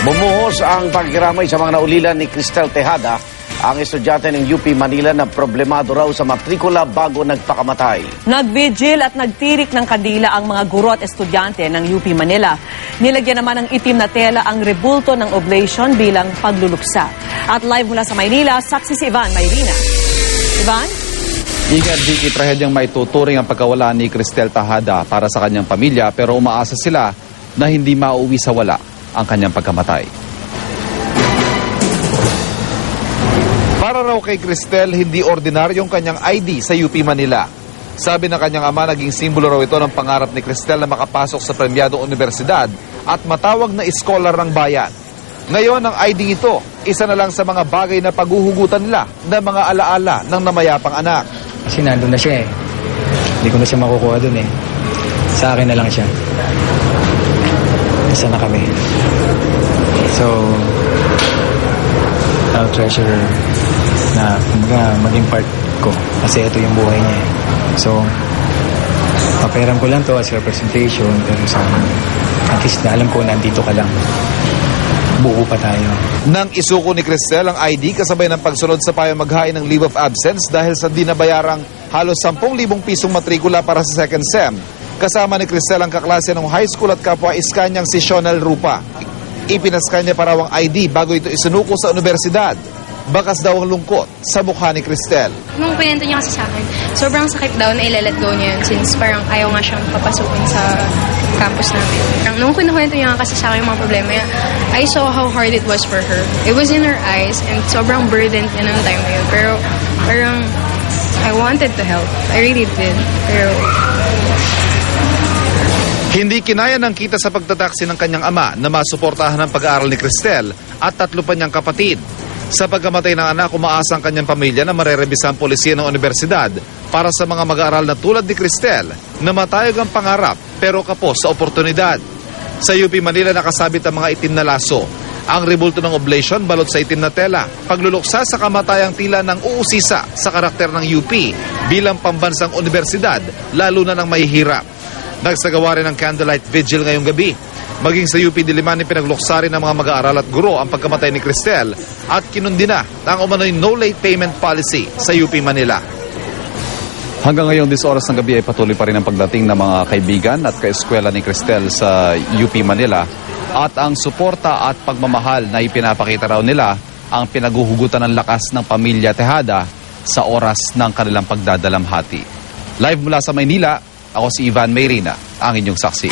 Bumuhos ang pagkiramay sa mga naulilan ni Cristel Tejada, ang estudyante ng UP Manila na problemado raw sa matrikula bago nagpakamatay. Nagvigil at nagtirik ng kandila ang mga guro at estudyante ng UP Manila. Nilagyan naman ng itim na tela ang rebulto ng oblation bilang pagluluksa. At live mula sa Maynila, saksi si Ivan Mayrina. Ivan? Ingat di trahedyang maituturing ang pagkawala ni Cristel Tejada para sa kanyang pamilya, pero umaasa sila na hindi mauwi sa wala ang kanyang pagkamatay. Para raw kay Cristel, hindi ordinaryong kanyang ID sa UP Manila. Sabi ng kanyang ama, naging simbolo raw ito ng pangarap ni Cristel na makapasok sa premyadong universidad at matawag na scholar ng bayan. Ngayon, ang ID ito, isa na lang sa mga bagay na paghuhugutan nila ng mga alaala ng namayapang anak. Kasi nandun na siya eh. Hindi ko na siya makukuha dun eh. Sa akin na lang siya. Isa na kami. So, I'll treasure her na maging part ko. Kasi ito yung buhay niya eh. So, paperam ko lang to as representation. Pero sa at least na alam ko nandito ka lang. Buo pa tayo. Nang isuko ni Cristel ang ID kasabay ng pagsunod sa payo maghain ng leave of absence dahil sa di nabayarang halos 10,000 pisong matrikula para sa second SEM. Kasama ni Cristel ang kaklase ng high school at kapwa iskanyang si Shonel Rupa. Ipinaskan niya para ang ID bago ito isinuko sa universidad. Bakas daw ang lungkot sa mukha ni Cristel. Nung pinento niya kasi sa akin, sobrang sakit daw na ilalet go niya yun since parang ayaw nga siyang papasukin sa campus namin. Nung kinukwento niya kasi sa akin yung mga problema niya, I saw how hard it was for her. It was in her eyes and sobrang burdened niya ng time na yun. Pero parang I wanted to help. I really did. Pero hindi kinaya ng kita sa pagtataksi ng kanyang ama na masuportahan ang pag-aaral ni Cristel at 3 pa niyang kapatid. Sa pagkamatay ng anak, umaasa ang kanyang pamilya na marerebisa ang polisiya ng universidad para sa mga mag-aaral na tulad ni Cristel na matayog ang pangarap pero kapos sa oportunidad. Sa UP Manila nakasabit ang mga itim na laso. Ang rebulto ng oblation balot sa itim na tela, pagluluksa sa kamatayang tila ng uusisa sa karakter ng UP bilang pambansang universidad, lalo na ng mahihirap. Nagsagawa rin ng candlelight vigil ngayong gabi. Maging sa UP Diliman, pinagluksa rin ng mga mag-aaral at guro ang pagkamatay ni Cristel at kinundina ang umano'y no late payment policy sa UP Manila. Hanggang ngayon, this oras ng gabi ay patuloy pa rin ang pagdating ng mga kaibigan at kaeskwela ni Cristel sa UP Manila at ang suporta at pagmamahal na ipinapakita raw nila ang pinaguhugutan ng lakas ng pamilya Tejada sa oras ng kanilang pagdadalamhati. Live mula sa Maynila, ako si Ivan Mayrina, ang inyong saksi.